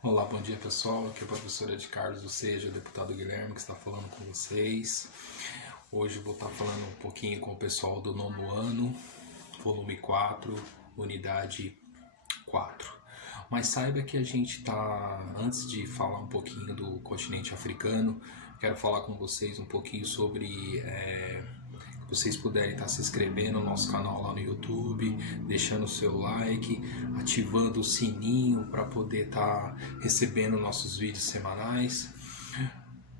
Olá, bom dia pessoal, aqui é a professora de Carlos, ou seja, o deputado Guilherme que está falando com vocês. Hoje eu vou estar falando um pouquinho com o pessoal do 9º ano, volume 4, unidade 4. Mas saiba que a gente está, antes de falar um pouquinho do continente africano, quero falar com vocês um pouquinho sobre vocês puderem estar se inscrevendo no nosso canal lá no YouTube, deixando o seu like, ativando o sininho para poder estar recebendo nossos vídeos semanais.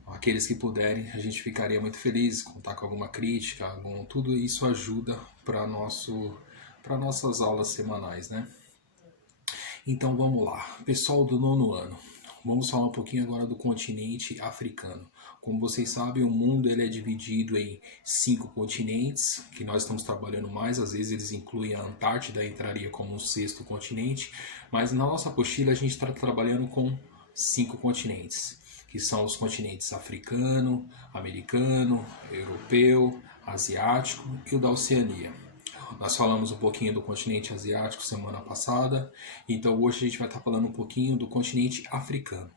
Aqueles que puderem, a gente ficaria muito feliz, contar com alguma crítica, tudo isso ajuda para nossas aulas semanais, né? Então vamos lá, pessoal do 9º ano, vamos falar um pouquinho agora do continente africano. Como vocês sabem, o mundo ele é dividido em 5 continentes, que nós estamos trabalhando mais, às vezes eles incluem a Antártida, entraria como um 6º continente, mas na nossa apostila a gente está trabalhando com 5 continentes, que são os continentes africano, americano, europeu, asiático e o da Oceania. Nós falamos um pouquinho do continente asiático semana passada, então hoje a gente vai estar falando um pouquinho do continente africano.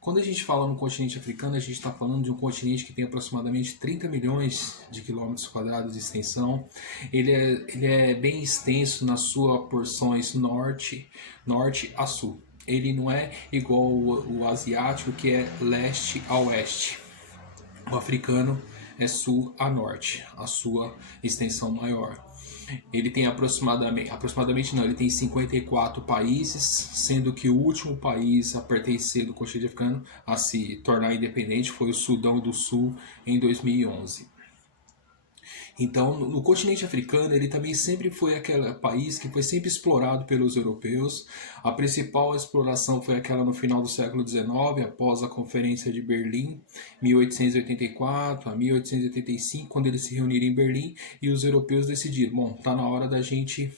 Quando a gente fala no continente africano, a gente está falando de um continente que tem aproximadamente 30 milhões de quilômetros quadrados de extensão. Ele é bem extenso nas suas porções norte a sul. Ele não é igual o asiático, que é leste a oeste. O africano é sul a norte, a sua extensão maior. Ele tem ele tem 54 países, sendo que o último país a pertencer do continente africano a se tornar independente foi o Sudão do Sul em 2011. Então, no continente africano, ele também sempre foi aquele país que foi sempre explorado pelos europeus. A principal exploração foi aquela no final do século XIX, após a Conferência de Berlim, 1884 a 1885, quando eles se reuniram em Berlim e os europeus decidiram, bom, está na hora da gente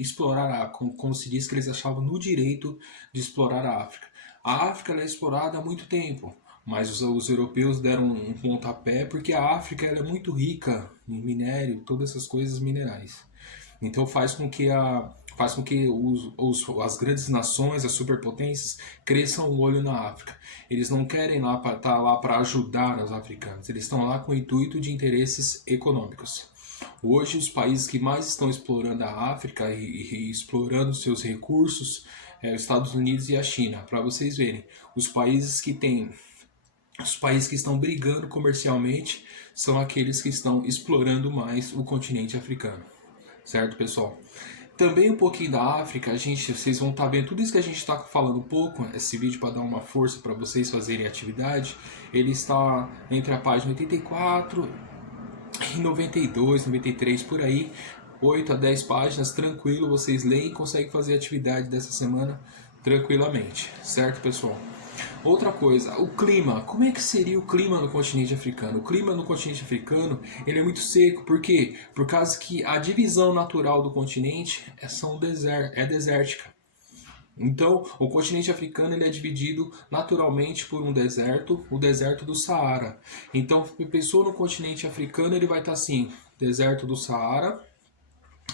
explorar, como se diz que eles achavam no direito de explorar a África. A África ela é explorada há muito tempo, mas os europeus deram um pontapé porque a África ela é muito rica em minério, todas essas coisas minerais. Então faz com que as grandes nações, as superpotências, cresçam o olho na África. Eles não querem estar lá para ajudar os africanos, eles estão lá com o intuito de interesses econômicos. Hoje os países que mais estão explorando a África e explorando seus recursos é os Estados Unidos e a China. Para vocês verem, os países que estão brigando comercialmente são aqueles que estão explorando mais o continente africano. Certo, pessoal? Também um pouquinho da África, vocês vão estar vendo tudo isso que a gente está falando um pouco, esse vídeo para dar uma força para vocês fazerem atividade, ele está entre a página 84 e 92, 93, por aí, 8 a 10 páginas, tranquilo, vocês leem e conseguem fazer a atividade dessa semana tranquilamente, certo, pessoal? Outra coisa, o clima. Como é que seria o clima no continente africano? O clima no continente africano ele é muito seco. Por quê? Por causa que a divisão natural do continente é desértica. Então, o continente africano ele é dividido naturalmente por um deserto, o deserto do Saara. Então, pensou no continente africano, ele vai estar assim, deserto do Saara,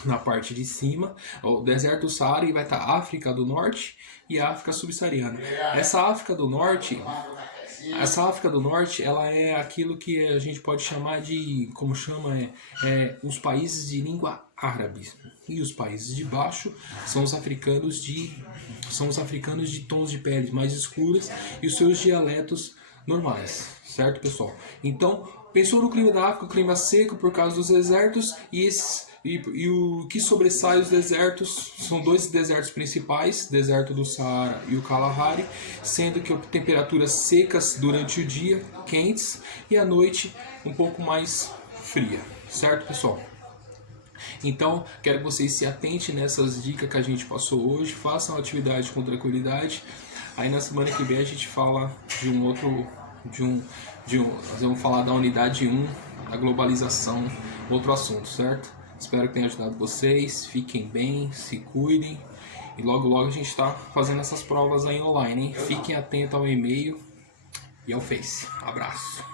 na parte de cima, o deserto do Saara, e vai estar a África do Norte e a África subsaariana. Essa África do Norte, ela é aquilo que a gente pode chamar de, como chama, os países de língua árabe. E os países de baixo são os africanos de tons de pele mais escuras e os seus dialetos normais, certo, pessoal? Então, pensou no clima da África, o clima seco por causa dos desertos, e o que sobressai os desertos são 2 desertos principais, deserto do Saara e o Kalahari, sendo que temperaturas secas durante o dia, quentes, e à noite um pouco mais fria, certo, pessoal? Então, quero que vocês se atentem nessas dicas que a gente passou hoje, façam a atividade com tranquilidade. Aí na semana que vem a gente fala nós vamos falar da unidade 1, a globalização, outro assunto, certo? Espero que tenha ajudado vocês, fiquem bem, se cuidem, e logo a gente está fazendo essas provas aí online, hein? Fiquem atentos ao e-mail e ao Face. Abraço!